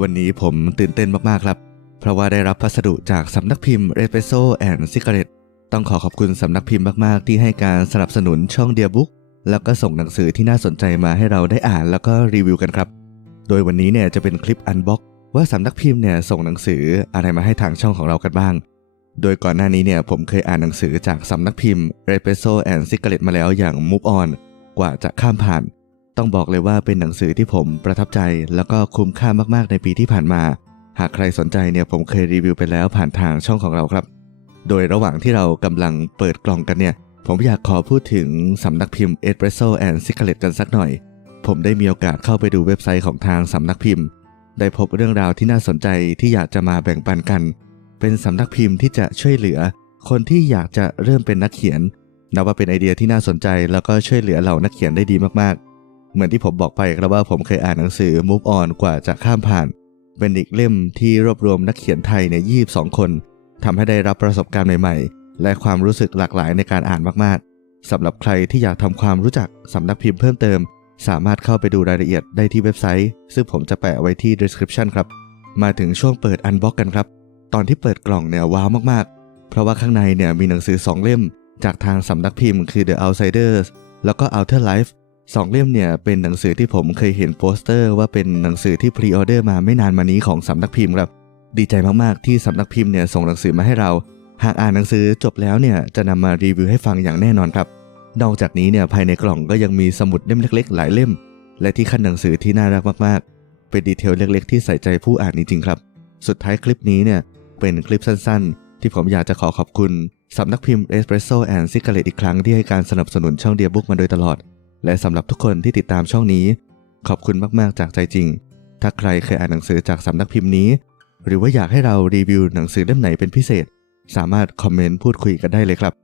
วันนี้ผมตื่นเต้นมากๆครับ เพราะว่าได้รับพัสดุจากสำนักพิมพ์ r e p e s o and Cigarette ต้องขอขอบคุณสำนักพิมพ์มากๆ ที่ให้การสนับสนุนช่องเดียบุ๊กแล้วก็ส่งหนังสือที่น่าสนใจมาให้เราได้อ่านแล้วก็รีวิวกันครับ โดยวันนี้เนี่ยจะเป็นคลิปอันบ็อกว่าสำนักพิมพ์เนี่ยส่งหนังสืออะไรมาให้ทางช่องของเรากันบ้าง โดยก่อนหน้านี้เนี่ยผมเคยอ่านหนังสือจากสำนักพิมพ์ r e p r e s s o and Cigarette มาแล้วอย่าง Move On กว่าจะข้ามผ่าน ต้องบอกเลยว่าเป็นหนังสือที่ผมประทับใจแล้วก็คุ้มค่ามากๆในปีที่ผ่านมา หากใครสนใจเนี่ยผมเคยรีวิวไปแล้วผ่านทางช่องของเราครับ โดยระหว่างที่เรากำลังเปิดกล่องกันเนี่ย ผมอยากขอพูดถึงสำนักพิมพ์ Espresso and Cigarette กันสักหน่อย ผมได้มีโอกาสเข้าไปดูเว็บไซต์ของทางสำนักพิมพ์ ได้พบเรื่องราวที่น่าสนใจที่อยากจะมาแบ่งปันกัน เป็นสำนักพิมพ์ที่จะช่วยเหลือ คนที่อยากจะเริ่มเป็นนักเขียนนับว่าเป็นไอเดียที่น่าสนใจแล้วก็ช่วยเหลือเหล่านักเขียนได้ดีมากๆ เหมือนที่ผมบอกไปครับว่าผมเคยอ่านหนังสือ Move On กว่าจะข้ามผ่าน เป็นอีกเล่มที่รวบรวมนักเขียนไทยใน 22 คนทำให้ได้รับประสบการณ์ใหม่ๆ และความรู้สึกหลากหลายในการอ่านมากๆสำหรับใครที่อยากทำความรู้จักสำนักพิมพ์เพิ่มเติม สามารถเข้าไปดูรายละเอียดได้ที่เว็บไซต์ ซึ่งผมจะแปะไว้ที่ description ครับ มาถึงช่วงเปิดอันบ็อกกันครับ ตอนที่เปิดกล่องเนี่ยว้าวมากๆ เพราะว่าข้างในเนี่ยมีหนังสือ 2 เล่ม จากทางสำนักพิมพ์คือ The Outsiders แล้วก็ Outer Life สองเล่มเนี่ยเป็นหนังสือที่ผมเคยเห็นโปสเตอร์ ว่าเป็นหนังสือที่พรีออเดอร์มาไม่นานมานี้ของสำนักพิมพ์ครับ ดีใจมากๆที่สำนักพิมพ์เนี่ยส่งหนังสือมาให้เรา หากอ่านหนังสือจบแล้วเนี่ยจะนำมารีวิวให้ฟังอย่างแน่นอนครับ นอกจากนี้เนี่ยภายในกล่องก็ยังมีสมุดเล่มเล็ก ๆ หลายเล่ม และที่ขั้นหนังสือที่น่ารักมากๆ เป็นดีเทลเล็ก ๆ ที่ใส่ใจผู้อ่านจริงๆครับ สุดท้ายคลิปนี้เนี่ยเป็นคลิปสั้น ๆ ที่ผมอยากจะขอขอบคุณสำนักพิมพ์ Espresso and Cigarette อีกครั้งที่ให้การสนับสนุนช่องเดียบุ๊กมาโดยตลอด และสำหรับทุกคนที่ติดตามช่องนี้ ขอบคุณมากๆจากใจจริง ถ้าใครเคยอ่านหนังสือจากสำนักพิมพ์นี้ หรือว่าอยากให้เรารีวิวหนังสือเล่มไหนเป็นพิเศษ สามารถคอมเมนต์พูดคุยกันได้เลยครับ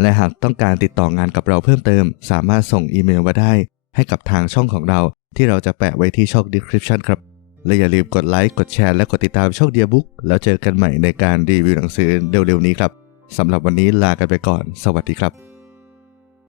และหากต้องการติดต่องานกับเราเพิ่มเติม สามารถส่งอีเมลมาได้ ให้กับทางช่องของเราที่เราจะแปะไว้ที่ช่อง description ครับ และอย่าลืมกดไลค์ กดแชร์ และกดติดตามช่องเดียบุ๊กแล้วเจอกันใหม่ในการรีวิวหนังสือเร็วๆนี้ครับสำหรับวันนี้ลากันไปก่อน สวัสดีครับ